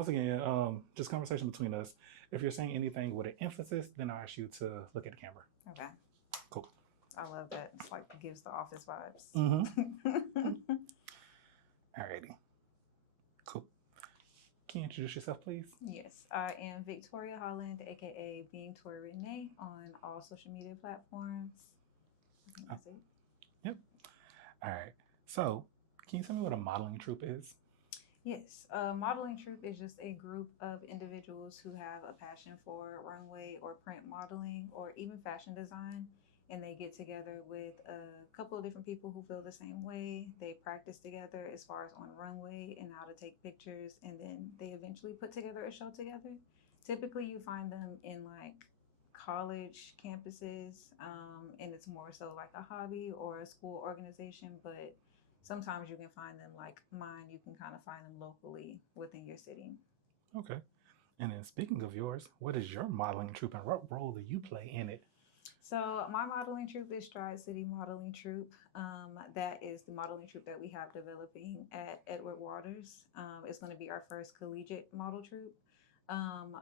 once again, just conversation between us. If you're saying anything with an emphasis, then I'll ask you to look at the camera. Okay. Cool. I love that. It's like gives the office vibes. Mm-hmm. Alrighty. Cool. Can you introduce yourself, please? Yes, I am Victoria Holland, aka Being Tori Renee, on all social media platforms. I think that's it. Yep. All right. So, can you tell me what a modeling troupe is? Yes, modeling troupe is just a group of individuals who have a passion for runway or print modeling or even fashion design. And they get together with a couple of different people who feel the same way. They practice together as far as on runway and how to take pictures. And then they eventually put together a show together. Typically, you find them in like college campuses, and it's more so like a hobby or a school organization. But sometimes you can find them like mine, you can kind of find them locally within your city. Okay. And then speaking of yours, what is your modeling troupe and what role do you play in it? So my modeling troupe is Stride City Modeling Troupe. That is the modeling troupe that we have developing at Edward Waters. It's going to be our first collegiate model troupe.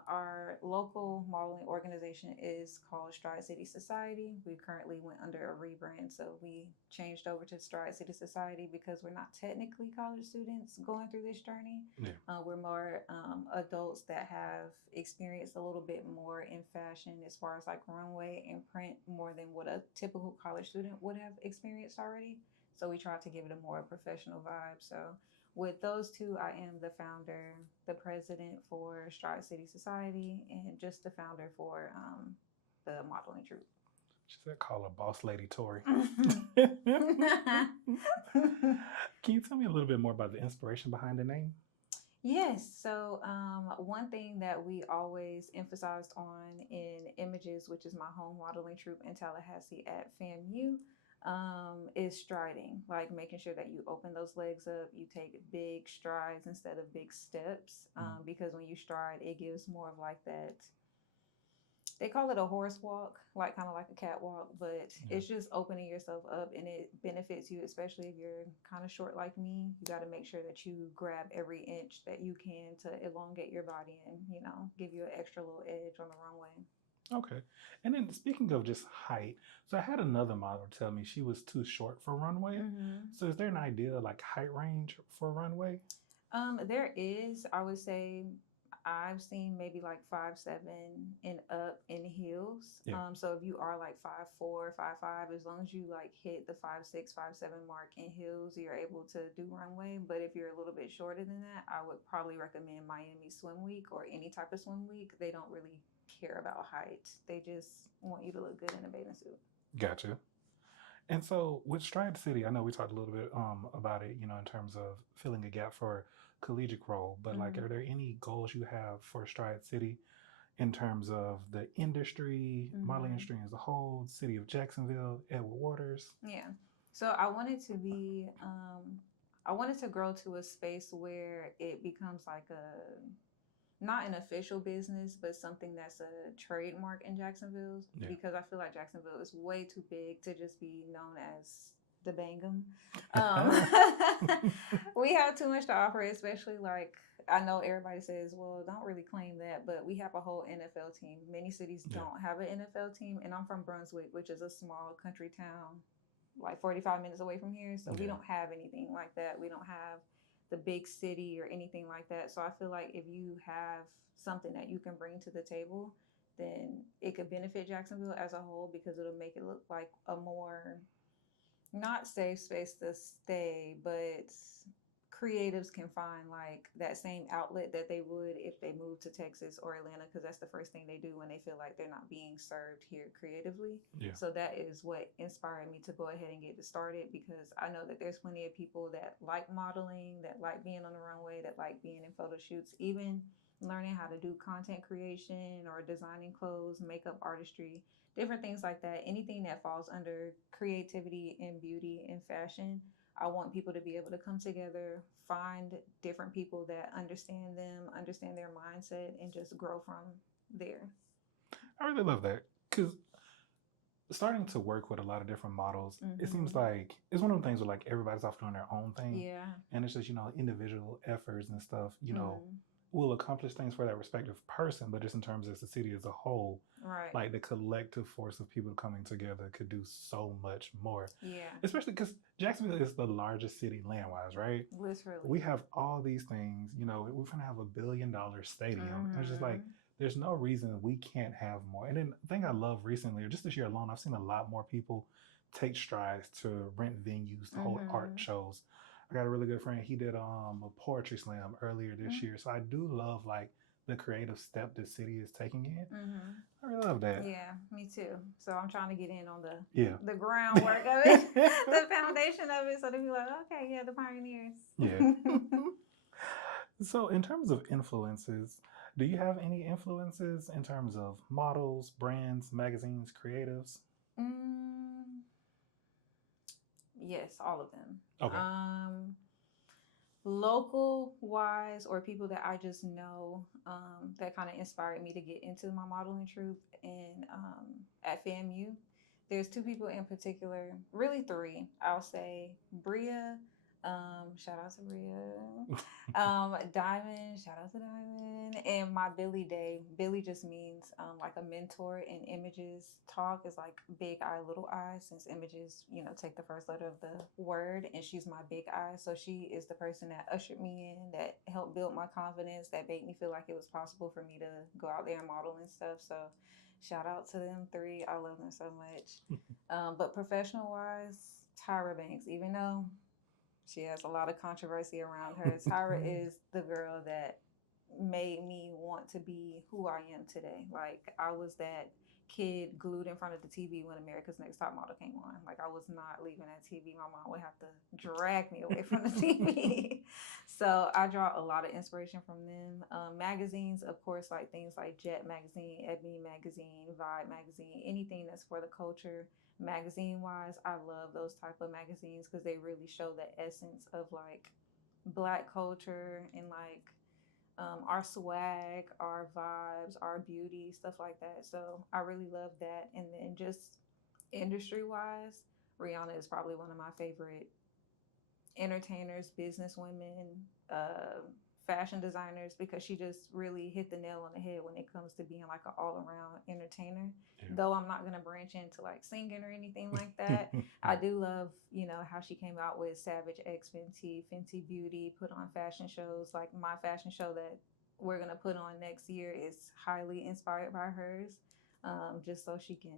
Our local modeling organization is called Stride City Society. We currently went under a rebrand, so we changed over to Stride City Society because we're not technically college students going through this journey. Yeah. We're more adults that have experienced a little bit more in fashion as far as like runway and print more than what a typical college student would have experienced already. So we tried to give it a more professional vibe. So with those two, I am the founder, the president for Stride City Society, and just the founder for the modeling troupe. She said, call her boss lady Tori. Yes. Can you tell me a little bit more about the inspiration behind the name? So one thing that we always emphasized on in Images, which is my home modeling troupe in Tallahassee at FAMU, is striding, like making sure that you open those legs up, you take big strides instead of big steps, because when you stride, it gives more of like that. They call it a horse walk, like kind of like a catwalk, but it's just opening yourself up and it benefits you, especially if you're kind of short like me. You got to make sure that you grab every inch that you can to elongate your body and, give you an extra little edge on the runway. Okay. And then speaking of just height, so I had another model tell me she was too short for runway. Mm-hmm. So is there an idea like height range for runway? There is, I would say, I've seen maybe like 5'7" and up in heels. Yeah. So if you are like 5'4", 5'5", as long as you like hit the 5'6", 5'7" mark in heels, you're able to do runway. But if you're a little bit shorter than that, I would probably recommend Miami Swim Week or any type of swim week. They don't really care about height. They just want you to look good in a bathing suit. Gotcha. And so with Stride City, I know we talked a little bit about it, in terms of filling a gap for collegiate role, but like, are there any goals you have for Stride City in terms of the industry, modeling industry as a whole, city of Jacksonville, Edward Waters? Yeah. So I wanted to be, I wanted to grow to a space where it becomes like not an official business, but something that's a trademark in Jacksonville, because I feel like Jacksonville is way too big to just be known as the Bangum. We have too much to offer, especially like, I know everybody says, well, don't really claim that, but we have a whole NFL team. Many cities don't have an NFL team, and I'm from Brunswick, which is a small country town, like 45 minutes away from here. So we don't have anything like that. We don't have the big city or anything like that. So I feel like if you have something that you can bring to the table, then it could benefit Jacksonville as a whole, because it'll make it look like a more, not safe space to stay, but creatives can find like that same outlet that they would if they moved to Texas or Atlanta, because that's the first thing they do when they feel like they're not being served here creatively. So that is what inspired me to go ahead and get it started, because I know that there's plenty of people that like modeling, that like being on the runway, that like being in photo shoots, even learning how to do content creation or designing clothes, makeup artistry, different things like that. Anything that falls under creativity and beauty and fashion, I want people to be able to come together, find different people that understand them, understand their mindset, and just grow from there. I really love that, because starting to work with a lot of different models, it seems like it's one of the things where like everybody's off doing their own thing. Yeah. And it's just, individual efforts and stuff, will accomplish things for that respective person, but just in terms of the city as a whole, Right. like the collective force of people coming together could do so much more. Yeah. Especially because Jacksonville is the largest city land-wise, right? Literally. We have all these things, you know, we're gonna have $1 billion stadium. And it's just like there's no reason we can't have more. And then the thing I love recently, or just this year alone, I've seen a lot more people take strides to rent venues to hold art shows. I got a really good friend. He did a poetry slam earlier this year. So I do love like the creative step the city is taking in. I really love that. Yeah, me too. So I'm trying to get in on Yeah. the groundwork of it, the foundation of it, so they be like, okay, yeah, the pioneers. Yeah. So in terms of influences, do you have any influences in terms of models, brands, magazines, creatives? Yes, all of them. Okay. Local wise, or people that I just know, that kind of inspired me to get into my modeling troupe. And at FAMU, there's two people in particular, really three. I'll say Bria, shout out to Bria. Diamond, shout out to Diamond, and my Billy Day. Billy just means like a mentor, and images talk is like big I, little I, since images, you know, take the first letter of the word, and she's my big I. So she is the person that ushered me in, that helped build my confidence, that made me feel like it was possible for me to go out there and model and stuff. So shout out to them three. I love them so much. But professional wise, Tyra Banks, even though she has a lot of controversy around her, Tyra is the girl that made me want to be who I am today. Like, I was that kid glued in front of the TV when America's Next Top Model came on. Like, I was not leaving that TV. My mom would have to drag me away from the TV. So I draw a lot of inspiration from them. Magazines, of course, like things like Jet Magazine, Ebony Magazine, Vibe Magazine, anything that's for the culture. Magazine wise, I love those type of magazines because they really show the essence of like Black culture, and like our swag, our vibes, our beauty, stuff like that. So I really love that. And then just industry wise, Rihanna is probably one of my favorite entertainers, business women, fashion designers, because she just really hit the nail on the head when it comes to being like an all-around entertainer. Yeah. Though I'm not gonna branch into like singing or anything like that. I do love, you know, how she came out with Savage X Fenty, Fenty Beauty, put on fashion shows. Like my fashion show that we're gonna put on next year is highly inspired by hers. Just so she can,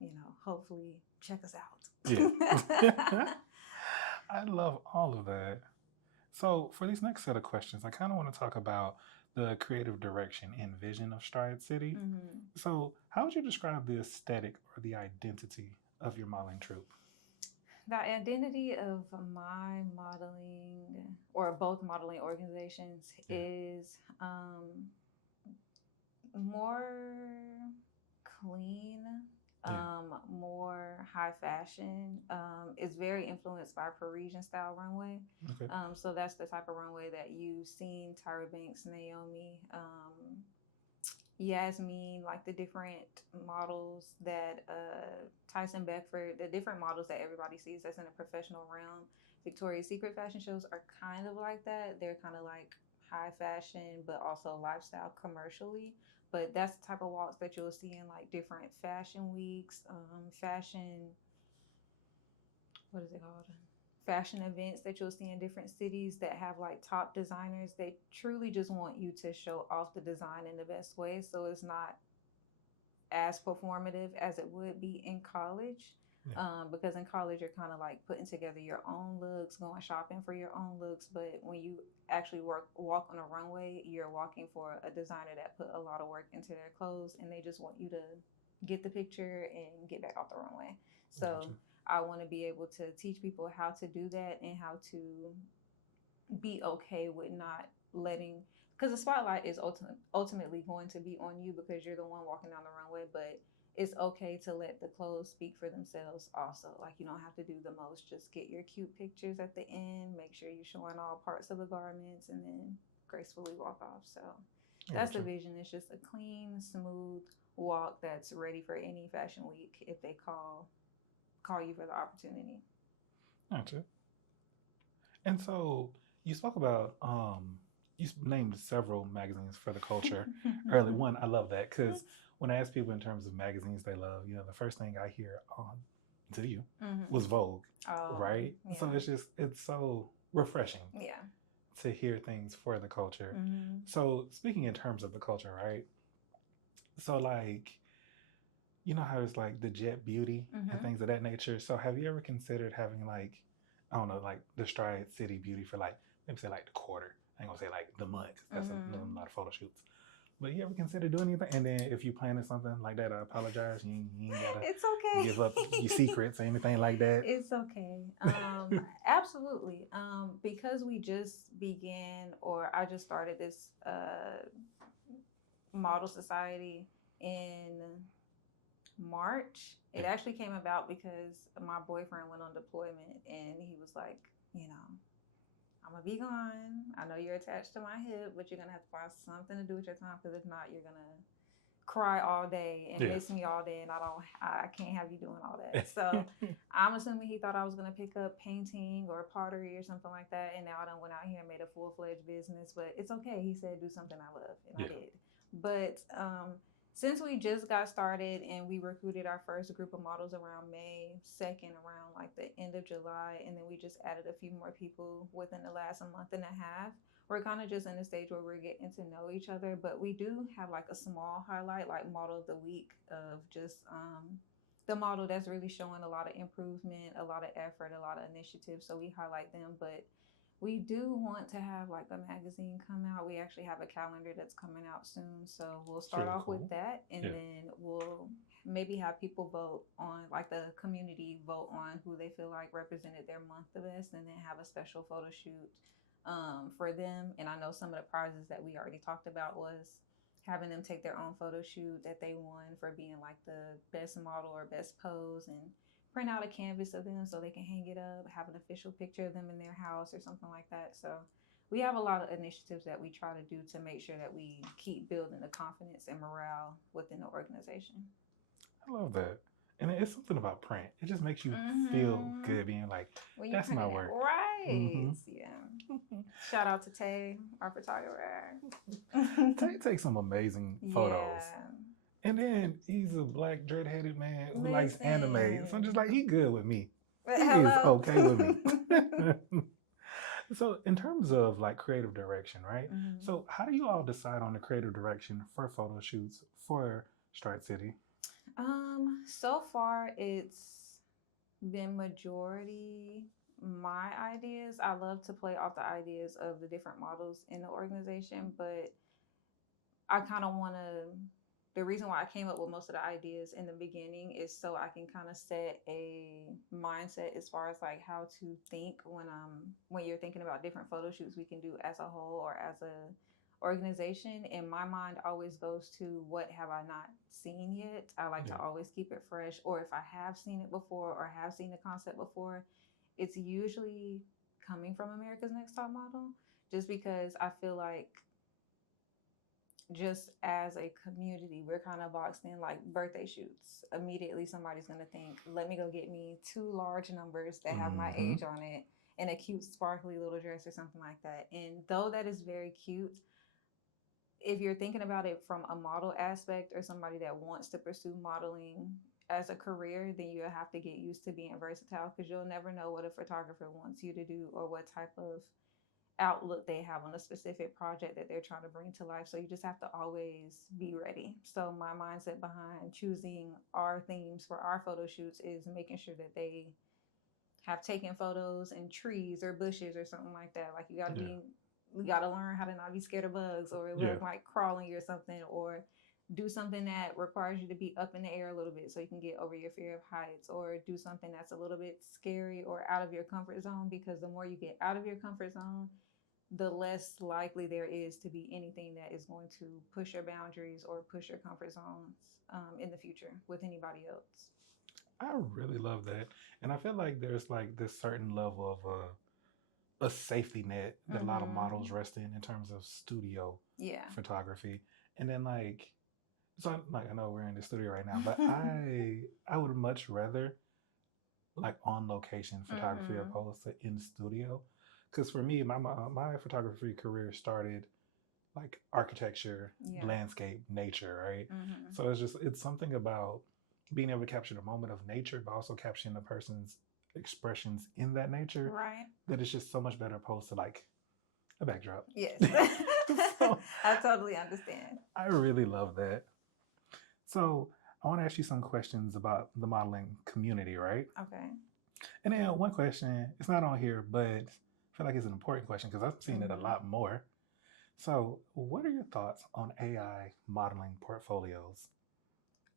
you know, hopefully check us out. Yeah. I love all of that. So for these next set of questions, I kind of want to talk about the creative direction and vision of Stride City. So how would you describe the aesthetic or the identity of your modeling troupe? The identity of my modeling, or both modeling organizations, is more clean, more high fashion. It's very influenced by Parisian style runway. Okay. So that's the type of runway that you've seen Tyra Banks, Naomi, Yasmin, like the different models that Tyson Beckford, the different models that everybody sees that's in a professional realm. Victoria's Secret fashion shows are kind of like that. They're kind of like high fashion, but also lifestyle commercially. But that's the type of walks that you'll see in like different fashion weeks, what is it called? Fashion events that you'll see in different cities that have like top designers. They truly just want you to show off the design in the best way. So it's not as performative as it would be in college. Yeah. Because in college, you're kind of like putting together your own looks, going shopping for your own looks. But when you actually walk on a runway, you're walking for a designer that put a lot of work into their clothes, and they just want you to get the picture and get back off the runway. So gotcha. I want to be able to teach people how to do that and how to be okay with not letting, because the spotlight is ultimately going to be on you because you're the one walking down the runway, but it's okay to let the clothes speak for themselves also. Like, you don't have to do the most. Just get your cute pictures at the end. Make sure you're showing all parts of the garments, and then gracefully walk off. So that's the vision. It's just a clean, smooth walk that's ready for any fashion week if they call you for the opportunity. Gotcha. And so you spoke about you named several magazines for the culture early. One, I love that because when I ask people in terms of magazines they love, the first thing I hear on to you was Vogue, right? Yeah. So it's so refreshing Yeah. to hear things for the culture. So speaking in terms of the culture, right? So like how it's like the jet beauty and things of that nature. So have you ever considered having like, I don't know, like the Stride City beauty for like, maybe say like the quarter. I ain't gonna say like the month because that's a lot of photo shoots. But you ever consider doing anything? And then if you planning something like that, I apologize. You ain't gotta it's okay. give up your secrets or anything like that. It's okay. Absolutely. Because we just began, or I just started this model society in March. It actually came about because my boyfriend went on deployment and he was like, I'm gonna be gone. I know you're attached to my hip, but you're gonna have to find something to do with your time because if not, you're gonna cry all day and miss me all day, and I can't have you doing all that. So I'm assuming he thought I was gonna pick up painting or pottery or something like that, and now I done went out here and made a full-fledged business. But it's okay. He said do something I love, and I did. But since we just got started and we recruited our first group of models around May 2nd, around like the end of July, and then we just added a few more people within the last month and a half, we're kind of just in a stage where we're getting to know each other. But we do have like a small highlight, like model of the week, of just the model that's really showing a lot of improvement, a lot of effort, a lot of initiative. So we highlight them. But we do want to have like a magazine come out. We actually have a calendar that's coming out soon. So we'll start off with that, and then we'll maybe have people vote on, like the community vote on who they feel like represented their month the best, and then have a special photo shoot for them. And I know some of the prizes that we already talked about was having them take their own photo shoot that they won for being like the best model or best pose, and print out a canvas of them so they can hang it up, have an official picture of them in their house or something like that. So we have a lot of initiatives that we try to do to make sure that we keep building the confidence and morale within the organization. I love that. And it's something about print. It just makes you feel good being like, that's my work. Right. Yeah. Shout out to Tay, our photographer. Tay takes some amazing photos. And then he's a black dread-headed man who likes anime. So I'm just like, he good with me. He is okay with me. So in terms of like creative direction, right? So how do you all decide on the creative direction for photo shoots for Stride City? So far it's been majority my ideas. I love to play off the ideas of the different models in the organization, but I kind of want to, the reason why I came up with most of the ideas in the beginning is so I can kind of set a mindset as far as like how to think when you're thinking about different photo shoots we can do as a whole or as a organization. And my mind always goes to what have I not seen yet. I like to always keep it fresh, or if I have seen it before or have seen the concept before, it's usually coming from America's Next Top Model, just because I feel like just as a community, we're kind of boxed in like birthday shoots. Immediately, somebody's going to think, let me go get me 2 large numbers that have my age on it and a cute, sparkly little dress or something like that. And though that is very cute, if you're thinking about it from a model aspect or somebody that wants to pursue modeling as a career, then you'll have to get used to being versatile, because you'll never know what a photographer wants you to do or what type of outlook they have on a specific project that they're trying to bring to life. So you just have to always be ready. So my mindset behind choosing our themes for our photo shoots is making sure that they have taken photos in trees or bushes or something like that. Like you got to learn how to not be scared of bugs or like crawling or something, or do something that requires you to be up in the air a little bit so you can get over your fear of heights, or do something that's a little bit scary or out of your comfort zone, because the more you get out of your comfort zone, the less likely there is to be anything that is going to push your boundaries or push your comfort zones in the future with anybody else. I really love that. And I feel like there's like this certain level of a safety net that a lot of models rest in terms of studio photography. And then like, so like I know we're in the studio right now, but I would much rather like on location photography opposed to in studio, because for me, my photography career started like architecture, Yeah. landscape, nature, right? Mm-hmm. So it's something about being able to capture the moment of nature, but also capturing the person's expressions in that nature Right. that is just so much better opposed to like a backdrop. Yes. So I totally understand. I really love that. So I want to ask you some questions about the modeling community, right? Okay. And then one question, it's not on here, but I feel like it's an important question because I've seen it a Mm-hmm. lot more. So, what are your thoughts on AI modeling portfolios?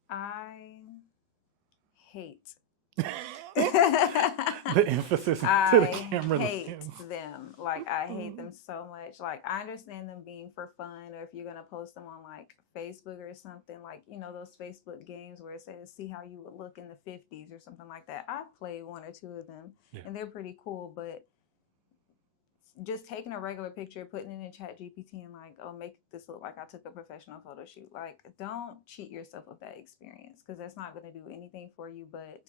I hate. The emphasis to the I camera hate lens. them. Like I hate them so much. Like I understand them being for fun, or if you're gonna post them on like Facebook or something, like those Facebook games where it says "see how you would look in the '50s" or something like that. I've played one or two of them, Yeah. and they're pretty cool. But just taking a regular picture, putting it in Chat GPT, and like, oh, make this look like I took a professional photo shoot. Like, don't cheat yourself of that experience because that's not gonna do anything for you, but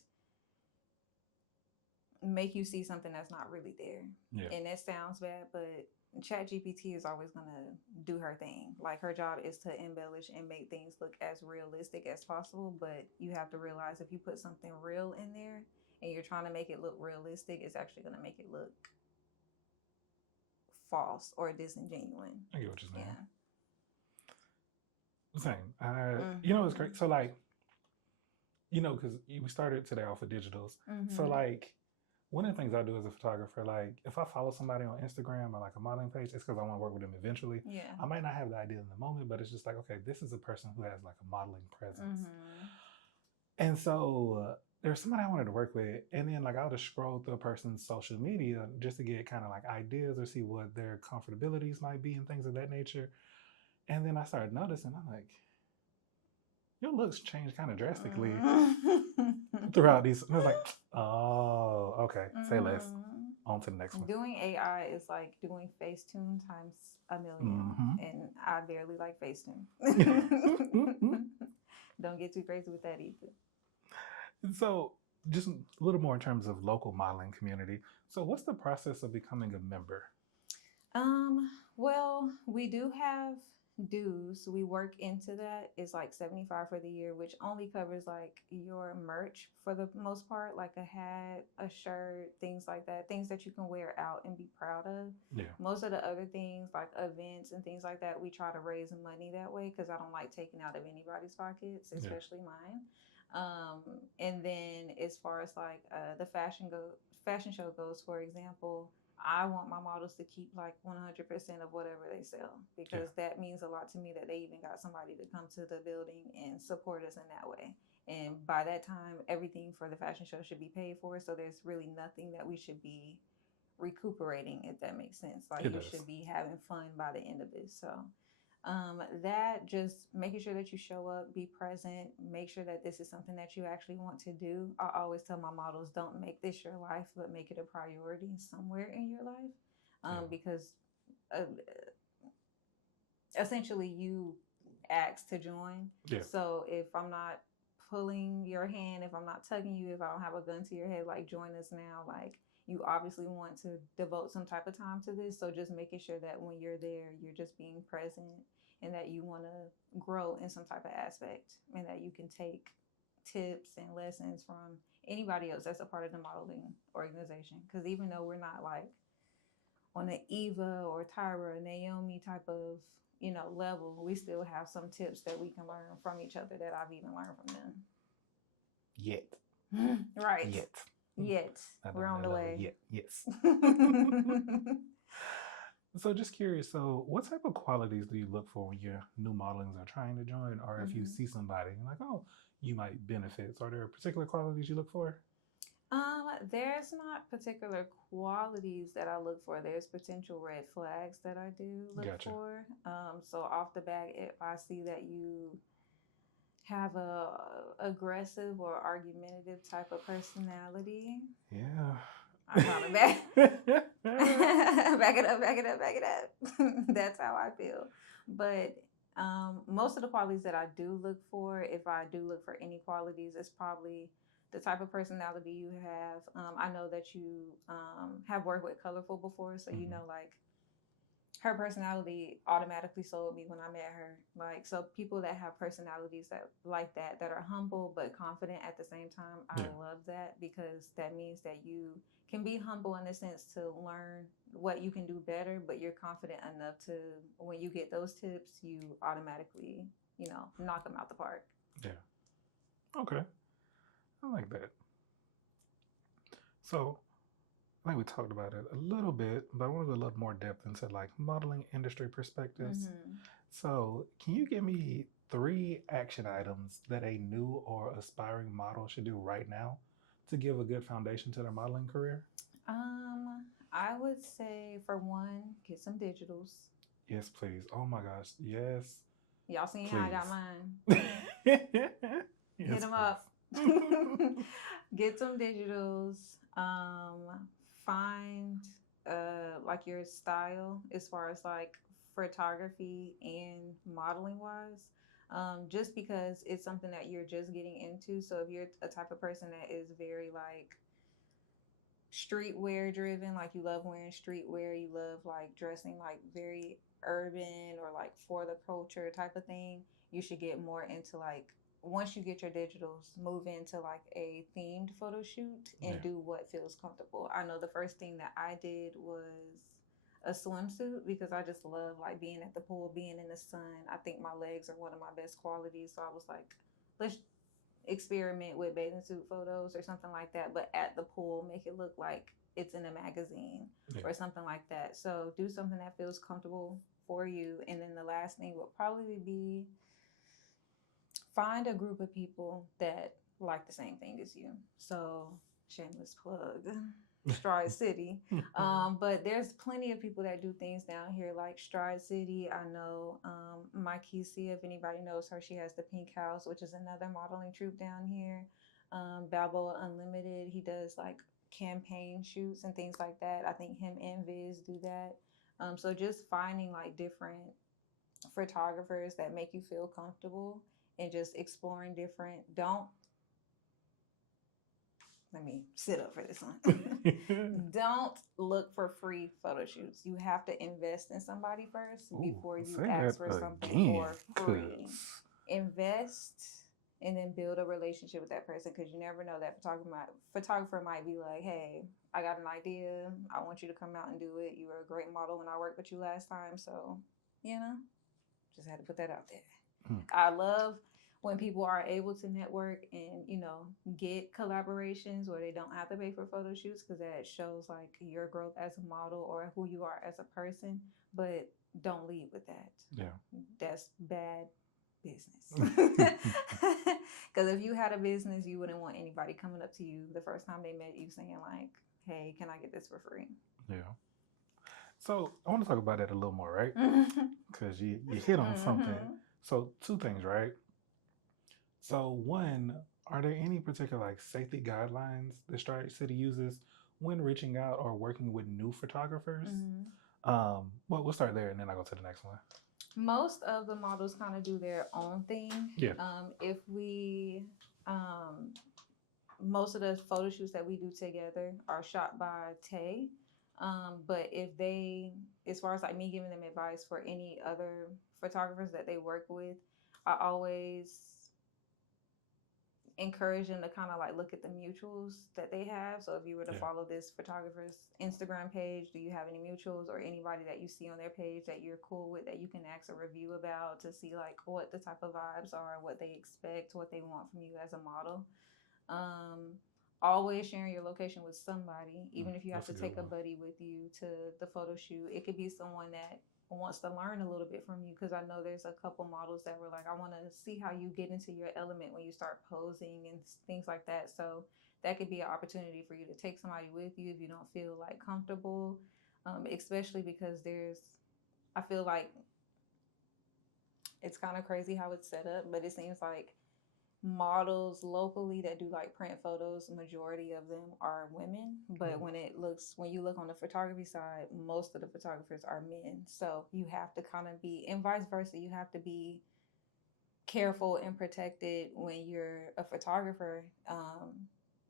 make you see something that's not really there. Yeah. And that sounds bad, but Chat GPT is always going to do her thing. Like her job is to embellish and make things look as realistic as possible. But you have to realize if you put something real in there and you're trying to make it look realistic, it's actually going to make it look false or disingenuine. I get what you're saying. Yeah. Same. It's great. So like, because we started today off with digitals. So like, one of the things I do as a photographer, like if I follow somebody on Instagram or like a modeling page, it's because I want to work with them eventually. Yeah. I might not have the idea in the moment, but it's just like, okay, this is a person who has like a modeling presence. And so there's somebody I wanted to work with, and then like I'll just scroll through a person's social media just to get kind of like ideas or see what their comfortabilities might be and things of that nature. And then I started noticing, I'm like, your looks change kind of drastically throughout these. And I was like, oh, okay, say less. On to the next one. Doing AI is like doing Facetune times a million, and I barely like Facetune. Don't get too crazy with that either. So, just a little more in terms of local modeling community. So, what's the process of becoming a member? Well, we do have dues. We work into that. It's like $75 for the year, which only covers like your merch for the most part, like a hat, a shirt, things like that, things that you can wear out and be proud of. Yeah. Most of the other things like events and things like that, we try to raise money that way because I don't like taking out of anybody's pockets, especially mine. And then as far as like the fashion show goes, for example, I want my models to keep like 100% of whatever they sell because that means a lot to me that they even got somebody to come to the building and support us in that way. And by that time, everything for the fashion show should be paid for. So there's really nothing that we should be recuperating, if that makes sense. Like you should be having fun by the end of it. So that just making sure that you show up, be present, make sure that this is something that you actually want to do. I always tell my models, don't make this your life, but make it a priority somewhere in your life. Because essentially you asked to join. Yeah. So if I'm not pulling your hand, if I'm not tugging you, if I don't have a gun to your head, like join us now, like you obviously want to devote some type of time to this. So just making sure that when you're there, you're just being present and that you want to grow in some type of aspect and that you can take tips and lessons from anybody else that's a part of the modeling organization. Because even though we're not like on the Eva or Tyra or Naomi type of, level, we still have some tips that we can learn from each other that I've even learned from them. Yet. Right. Yet. We're on the way. Yet. Yes. So just curious, so what type of qualities do you look for when your new modelings are trying to join, or if you see somebody and like, oh, you might benefit? So are there particular qualities you look for? There's not particular qualities that I look for. There's potential red flags that I do look for. So off the bat, if I see that you have a aggressive or argumentative type of personality, I'm trying to back it up. That's how I feel. But most of the qualities that I do look for, if I do look for any qualities, it's probably the type of personality you have. I know that you have worked with Colorful before, so you know, like, her personality automatically sold me when I met her. Like, so people that have personalities that like that are humble but confident at the same time, I love that, because that means that you can be humble in a sense to learn what you can do better, but you're confident enough to, when you get those tips, you automatically, you know, knock them out the park. Yeah. Okay. I like that. So I think we talked about it a little bit, but I want to go a little more depth into like modeling industry perspectives. So, can you give me three action items that a new or aspiring model should do right now to give a good foundation to their modeling career? I would say, for one, get some digitals. Yes, please. Oh my gosh. Yes, Y'all seen how I got please. mine? Hit Yes, them please. up. Get some digitals. Find like your style as far as like photography and modeling wise. Just because it's something that you're just getting into. So if you're a type of person that is very like streetwear driven, like you love wearing streetwear, you love like dressing like very urban or like for the culture type of thing, you should get more into like, once you get your digitals, move into like a themed photo shoot and do what feels comfortable. I know the first thing that I did was a swimsuit, because I just love like being at the pool, being in the sun. I think my legs are one of my best qualities. So I was like, let's experiment with bathing suit photos or something like that, but at the pool, make it look like it's in a magazine or something like that. So do something that feels comfortable for you. And then the last thing would probably be find a group of people that like the same thing as you. So shameless plug. Stride City. But there's plenty of people that do things down here like Stride City. I know Maikisi, if anybody knows her, she has the Pink House, which is another modeling troupe down here. Balboa Unlimited, he does like campaign shoots and things like that. I think him and Viz do that. So just finding like different photographers that make you feel comfortable and just exploring different. Don't Let me sit up for this one. Don't look for free photo shoots. You have to invest in somebody first before you ask for something for free. Invest and then build a relationship with that person, because you never know, that photographer might be like, hey, I got an idea. I want you to come out and do it. You were a great model when I worked with you last time. So, just had to put that out there. I love when people are able to network and, get collaborations where they don't have to pay for photo shoots, because that shows like your growth as a model or who you are as a person. But don't lead with that. Yeah. That's bad business. Because if you had a business, you wouldn't want anybody coming up to you the first time they met you saying like, hey, can I get this for free? Yeah. So I want to talk about that a little more, right? Because you hit on something. So two things, right? So one, are there any particular like safety guidelines that Stride City uses when reaching out or working with new photographers? Well, we'll start there and then I'll go to the next one. Most of the models kind of do their own thing. Yeah. If we, most of the photo shoots that we do together are shot by Tay. But if they, as far as like me giving them advice for any other photographers that they work with, I always encourage them to kind of like look at the mutuals that they have. So if you were to follow this photographer's Instagram page, do you have any mutuals or anybody that you see on their page that you're cool with, that you can ask a review about to see like what the type of vibes are, what they expect, what they want from you as a model. Always sharing your location with somebody, even if you have to take a buddy with you to the photo shoot. It could be someone that wants to learn a little bit from you, because I know there's a couple models that were like, I want to see how you get into your element when you start posing and things like that. So that could be an opportunity for you to take somebody with you if you don't feel like comfortable, especially because I feel like it's kind of crazy how it's set up, but it seems like models locally that do like print photos, majority of them are women. But when you look on the photography side, most of the photographers are men. So you have to kind of be, and vice versa, you have to be careful and protected when you're a photographer,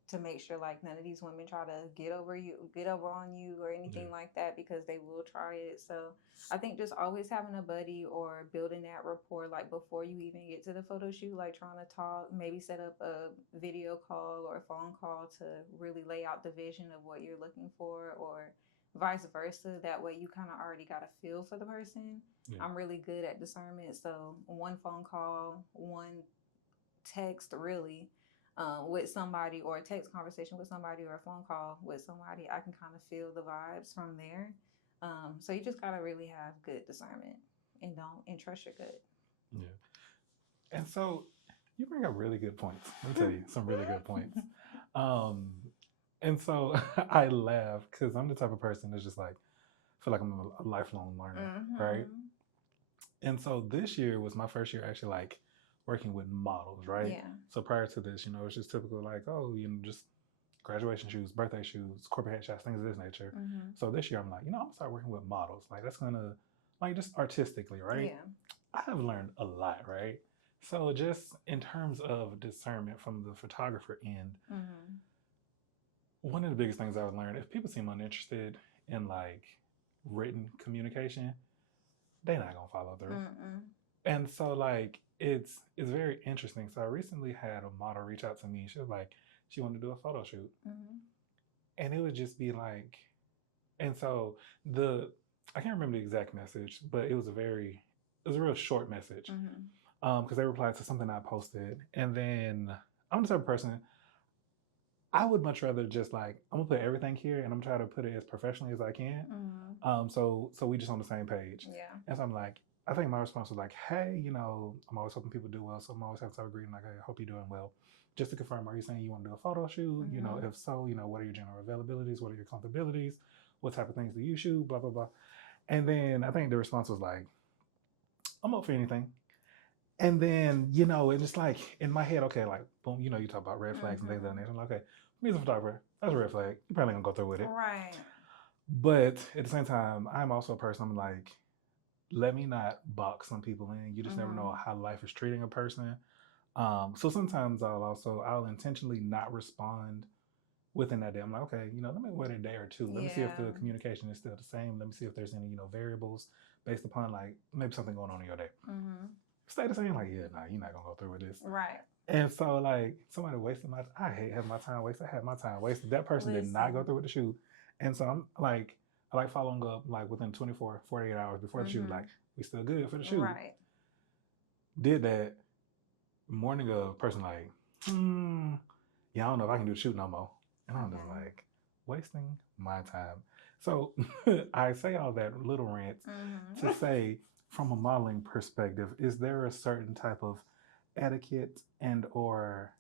to make sure like none of these women try to get over on you or anything like that, because they will try it. So I think just always having a buddy or building that rapport like before you even get to the photo shoot, like trying to talk, maybe set up a video call or a phone call to really lay out the vision of what you're looking for, or vice versa. That way you kind of already got a feel for the person. Yeah. I'm really good at discernment, so one phone call, one text really, with somebody, or a text conversation with somebody, or a phone call with somebody, I can kind of feel the vibes from there. So you just gotta really have good discernment and trust your gut. Yeah. And so you bring up really good points. Let me tell you some really good points. Um, and so I laugh because I'm the type of person that's just like, I feel like I'm a lifelong learner, right? And so this year was my first year actually like working with models, right? Yeah. So prior to this, it's just typical like, oh, just graduation shoes, birthday shoes, corporate headshots, things of this nature. So this year I'm like, I'm gonna start working with models. Like that's gonna, like, just artistically, right? Yeah. I have learned a lot, right? So just in terms of discernment from the photographer end, one of the biggest things I've learned, if people seem uninterested in like written communication, they're not gonna follow through. And so like it's very interesting. So I recently had a model reach out to me. She was like, she wanted to do a photo shoot. And it would just be like, and so I can't remember the exact message, but it was a real short message. Because they replied to something I posted. And then I'm the type of person, I would much rather just like, I'm gonna put everything here and I'm trying to put it as professionally as I can. So we just on the same page. Yeah. And so I'm like, I think my response was like, hey, I'm always hoping people do well. So I'm always having to have a greeting like, I hope you're doing well. Just to confirm, are you saying you want to do a photo shoot? If so, what are your general availabilities? What are your comfortabilities? What type of things do you shoot? Blah, blah, blah. And then I think the response was like, I'm up for anything. And then, it's just like in my head, okay, like, boom, you talk about red flags and things like that. I'm like, okay, me as a photographer, that's a red flag. You're probably gonna go through with it. Right. But at the same time, I'm also a person, I'm like, let me not box some people in. You just never know how life is treating a person. So sometimes I'll intentionally not respond within that day. I'm like, okay, let me wait a day or two. Let me see if the communication is still the same. Let me see if there's any, variables based upon like maybe something going on in your day. Stay the same, like, yeah, nah, you're not gonna go through with this. Right. And so like somebody wasted I hate having my time wasted. I had my time wasted. That person did not go through with the shoot. And so I'm like, I like following up like within 24, 48 hours before the shoot, like, we still good for the shoot. Right. Did that morning of person like, yeah, I don't know if I can do the shoot no more. And I'm just like, wasting my time. So I say all that little rant to say, from a modeling perspective, is there a certain type of etiquette and or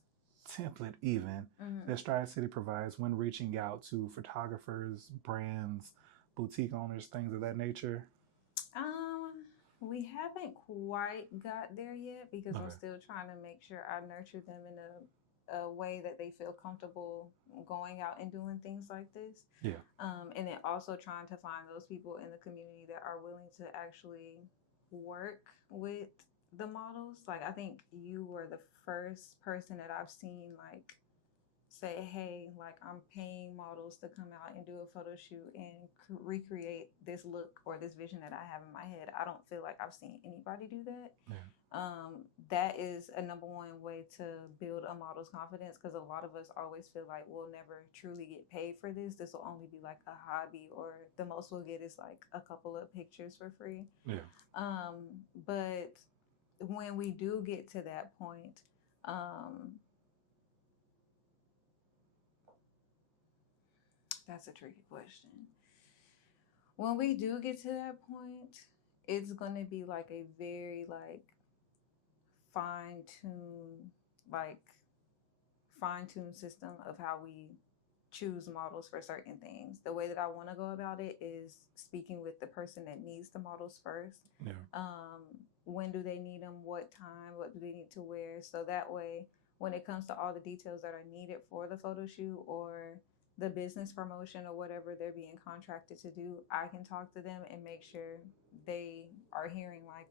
template even that Stride City provides when reaching out to photographers, brands, boutique owners, things of that nature? We haven't quite got there yet because I'm still trying to make sure I nurture them in a way that they feel comfortable going out and doing things like this. Yeah. And then also trying to find those people in the community that are willing to actually work with the models. Like, I think you were the first person that I've seen like say, hey, like, I'm paying models to come out and do a photo shoot and recreate this look or this vision that I have in my head. I don't feel like I've seen anybody do that. Yeah. That is a number one way to build a model's confidence, because a lot of us always feel like we'll never truly get paid for this. This will only be like a hobby, or the most we'll get is like a couple of pictures for free. Yeah. But when we do get to that point, that's a tricky question. When we do get to that point, it's going to be like a very like fine-tuned system of how we choose models for certain things. The way that I want to go about it is speaking with the person that needs the models first. Yeah. When do they need them? What time? What do they need to wear? So that way, when it comes to all the details that are needed for the photo shoot or the business promotion or whatever they're being contracted to do, I can talk to them and make sure they are hearing like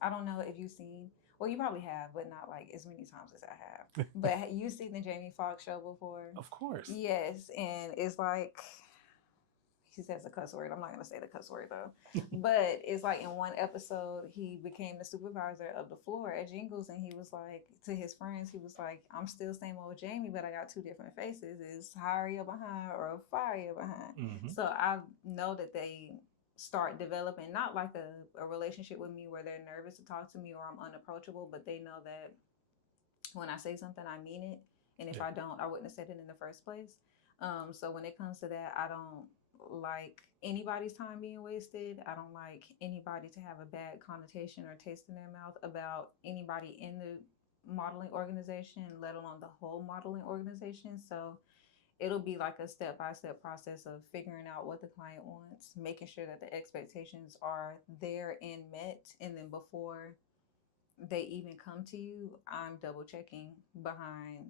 I don't know if you've seen, Well, you probably have, but not like as many times as I have. But you seen the Jamie Foxx show before? Of course. Yes, and it's like he says a cuss word. I'm not gonna say the cuss word though. But it's like in one episode, he became the supervisor of the floor at Jingles, and he was like to his friends, he was like, "I'm still same old Jamie, but I got two different faces: is hire you behind or fire you behind." Mm-hmm. So I know that they start developing not like a relationship with me where they're nervous to talk to me or I'm unapproachable, but they know that when I say something, I mean it, and if I don't, I wouldn't have said it in the first place. So when it comes to that, I don't like anybody's time being wasted. I don't like anybody to have a bad connotation or taste in their mouth about anybody in the modeling organization, let alone the whole modeling organization. So it'll be like a step-by-step process of figuring out what the client wants, making sure that the expectations are there and met, and then before they even come to you, I'm double checking behind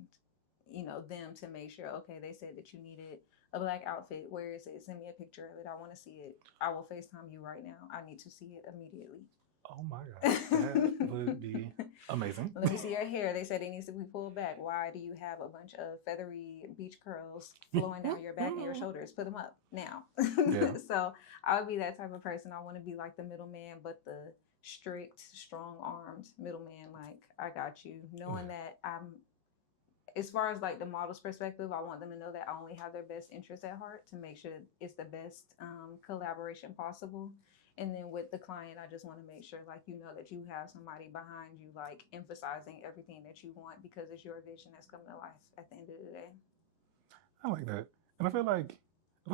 them to make sure, okay, they said that you needed a black outfit. Where is it? Send me a picture of it. I want to see it. I will FaceTime you right now. I need to see it immediately. Oh my God. That would be amazing. Let me see your hair. They said it needs to be pulled back. Why do you have a bunch of feathery beach curls flowing down your back and your shoulders? Put them up now. Yeah. So I would be that type of person. I want to be like the middleman, but the strict, strong-armed middleman. Like, I got you. Knowing that as far as like the model's perspective, I want them to know that I only have their best interest at heart to make sure it's the best collaboration possible. And then with the client, I just want to make sure like that you have somebody behind you, like emphasizing everything that you want because it's your vision that's coming to life at the end of the day. I like that. And I feel like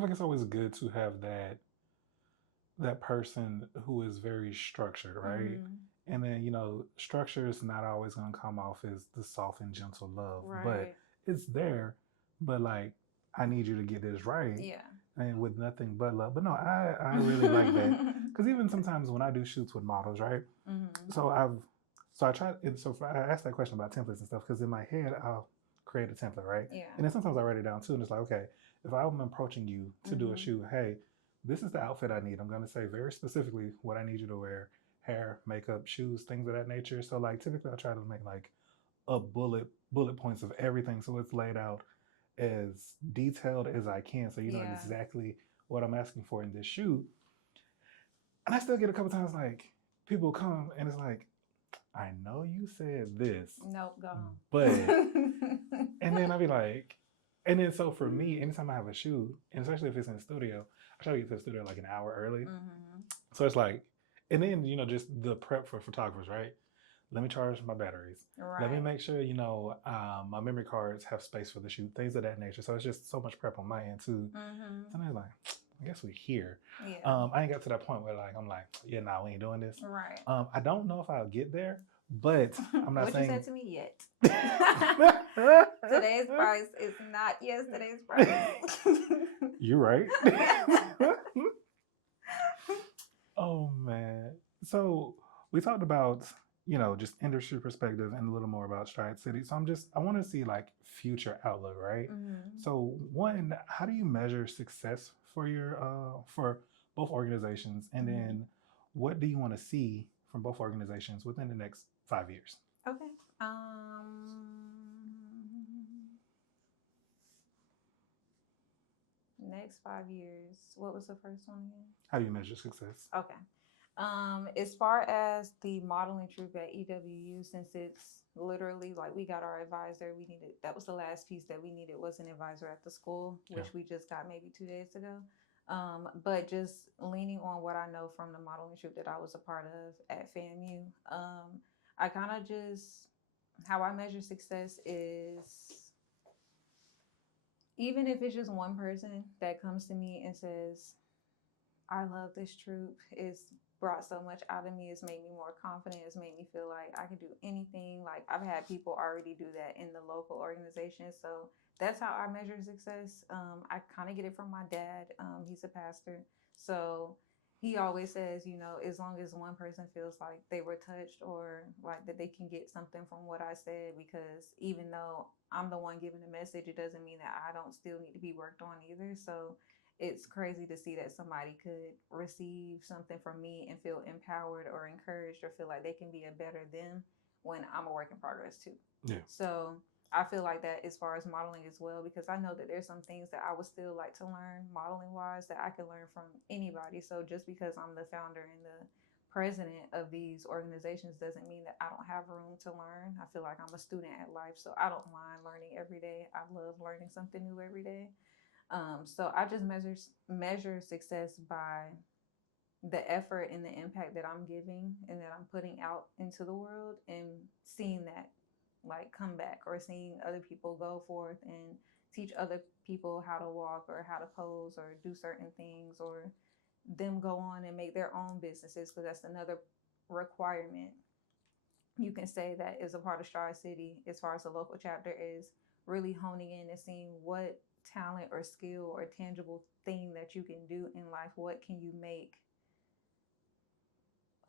it's always good to have that person who is very structured, right? Mm-hmm. And then, structure is not always going to come off as the soft and gentle love, Right. but it's there. But like, I need you to get this right. Yeah. And with nothing but love. But no, I really like that. Because even sometimes when I do shoots with models, right? Mm-hmm. So I try, so I asked that question about templates and stuff, because in my head, I'll create a template, right? Yeah. And then sometimes I write it down too. And it's like, okay, if I'm approaching you to do a shoot, hey, this is the outfit I need. I'm going to say very specifically what I need you to wear: hair, makeup, shoes, things of that nature. So like typically I try to make like a bullet points of everything, so it's laid out as detailed as I can, so you know exactly what I'm asking for in this shoot. And I still get a couple times like people come and it's like, I know you said this. Nope, go home. But and then I'll be like, and then so for me, anytime I have a shoot, and especially if it's in the studio, I try to get to the studio like an hour early. Mm-hmm. So it's like, and then just the prep for photographers, right? Let me charge my batteries. Right. Let me make sure, my memory cards have space for the shoot, things of that nature. So it's just so much prep on my end too. Mm-hmm. Sometimes like, I guess we're here. Yeah. I ain't got to that point where like, I'm like, yeah, nah, we ain't doing this. Right. I don't know if I'll get there, but I'm not what saying. You said to me yet. Today's price is not yesterday's price. You're right. Oh man. So we talked about, just industry perspective and a little more about Stride City. So I want to see like future outlook, right? Mm-hmm. So one, how do you measure success for for both organizations? And then what do you want to see from both organizations within the next 5 years? Okay. Next 5 years. What was the first one again? How do you measure success? Okay. As far as the modeling troupe at EWU, since it's literally like we got our advisor, that was the last piece that we needed, was an advisor at the school, which we just got maybe 2 days ago. But just leaning on what I know from the modeling troupe that I was a part of at FAMU, I kind of how I measure success is, even if it's just one person that comes to me and says, I love this troupe, it's brought so much out of me, it's made me more confident, it's made me feel like I can do anything. Like, I've had people already do that in the local organization. So that's how I measure success. I kind of get it from my dad. He's a pastor. So he always says, as long as one person feels like they were touched or like that they can get something from what I said, because even though I'm the one giving the message, it doesn't mean that I don't still need to be worked on either. So it's crazy to see that somebody could receive something from me and feel empowered or encouraged or feel like they can be a better them when I'm a work in progress too. Yeah. So I feel like that as far as modeling as well, because I know that there's some things that I would still like to learn modeling wise that I can learn from anybody. So just because I'm the founder and the president of these organizations doesn't mean that I don't have room to learn. I feel like I'm a student at life, so I don't mind learning every day. I love learning something new every day. So I just measure success by the effort and the impact that I'm giving and that I'm putting out into the world, and seeing that like come back, or seeing other people go forth and teach other people how to walk or how to pose or do certain things, or them go on and make their own businesses, because that's another requirement you can say that is a part of Stride City as far as the local chapter, is really honing in and seeing what talent or skill or tangible thing that you can do in life. What can you make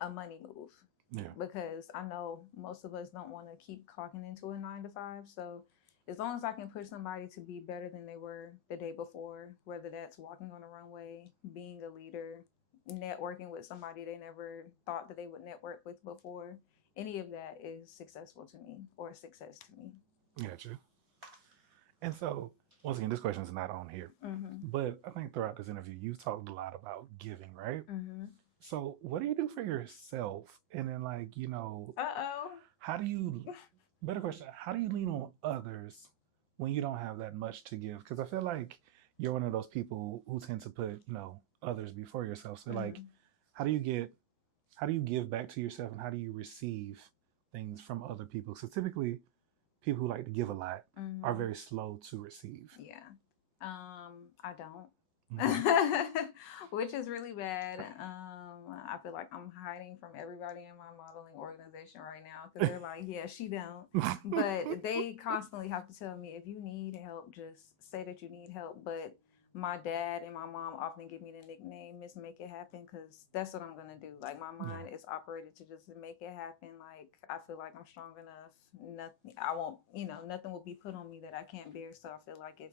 a money move? Yeah. Because I know most of us don't want to keep clocking into a 9 to 5. So as long as I can push somebody to be better than they were the day before, whether that's walking on a runway, being a leader, networking with somebody they never thought that they would network with before, any of that is successful to me, or success to me. Gotcha. And so, once again, this question is not on here, but I think throughout this interview, you've talked a lot about giving, right? So, what do you do for yourself? And then, like, you know, how do you, better question, how do you lean on others when you don't have that much to give? Because I feel like you're one of those people who tend to put, you know, others before yourself. So, like, how do you give back to yourself, and how do you receive things from other people? So, typically, people who like to give a lot are very slow to receive. Yeah. I don't. Which is really bad. I feel like I'm hiding from everybody in my modeling organization right now, because they're like, yeah, she don't. But they constantly have to tell me, if you need help, just say that you need help. But my dad and my mom often give me the nickname Miss Make It Happen, because that's what I'm gonna do. Like, my mind is operated to just make it happen. Like, I feel like I'm strong enough. Nothing will be put on me that I can't bear. So I feel like if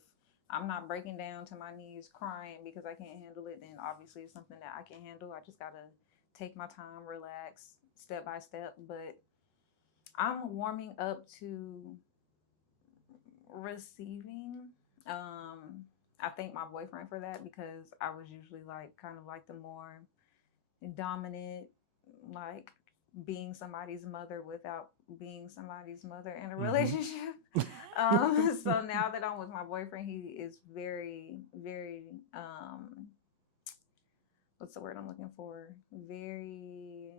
I'm not breaking down to my knees crying because I can't handle it, then obviously it's something that I can handle. I just gotta take my time, relax, step by step. But I'm warming up to receiving. I thank my boyfriend for that, because I was usually like kind of like the more dominant, like being somebody's mother without being somebody's mother in a relationship. So now that I'm with my boyfriend, he is very, very, what's the word I'm looking for? Very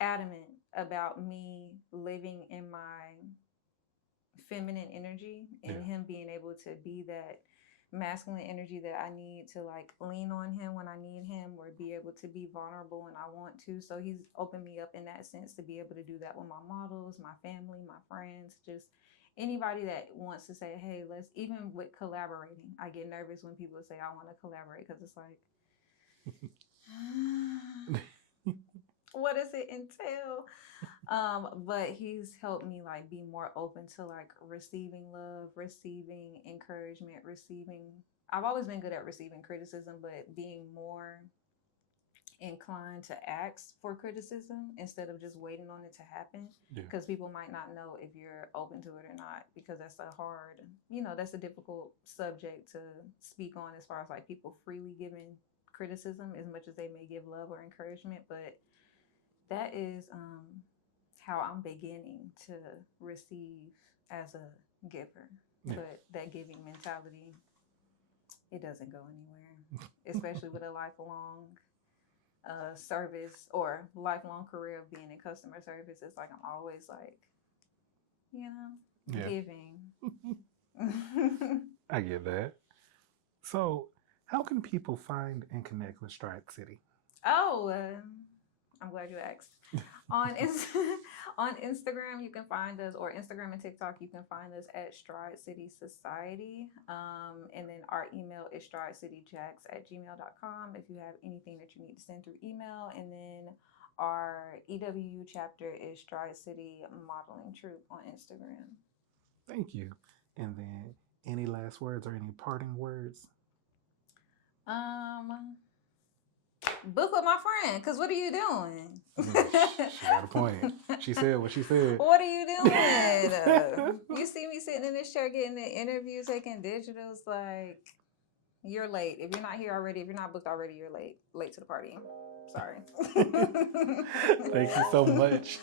adamant about me living in my feminine energy, and him being able to be that masculine energy that I need to like lean on him when I need him, or be able to be vulnerable when I want to. So he's opened me up in that sense to be able to do that with my models, my family, my friends, just anybody that wants to say, hey, let's, even with collaborating. I get nervous when people say I want to collaborate, because it's like, what does it entail? But he's helped me like be more open to like receiving love, receiving encouragement, I've always been good at receiving criticism, but being more inclined to ask for criticism instead of just waiting on it to happen, because people might not know if you're open to it or not, because that's that's a difficult subject to speak on, as far as like people freely giving criticism as much as they may give love or encouragement. But that is how I'm beginning to receive as a giver. But that giving mentality, it doesn't go anywhere, especially with a lifelong service or lifelong career of being in customer service. It's like I'm always like, giving. I get that. So, how can people find and connect with Stride City? I'm glad you asked. On Instagram, you can find us, or Instagram and TikTok, you can find us at Stride City Society. And then our email is stridecityjacks@gmail.com if you have anything that you need to send through email. And then our EWU chapter is Stride City Modeling Troupe on Instagram. Thank you. And then any last words or any parting words? book with my friend, because what are you doing? She got a point. She said what she said. What are you doing? You see me sitting in this chair getting an interview, taking digitals, like, you're late. If you're not here already, if you're not booked already, you're late. Late to the party. Sorry. Thank you so much.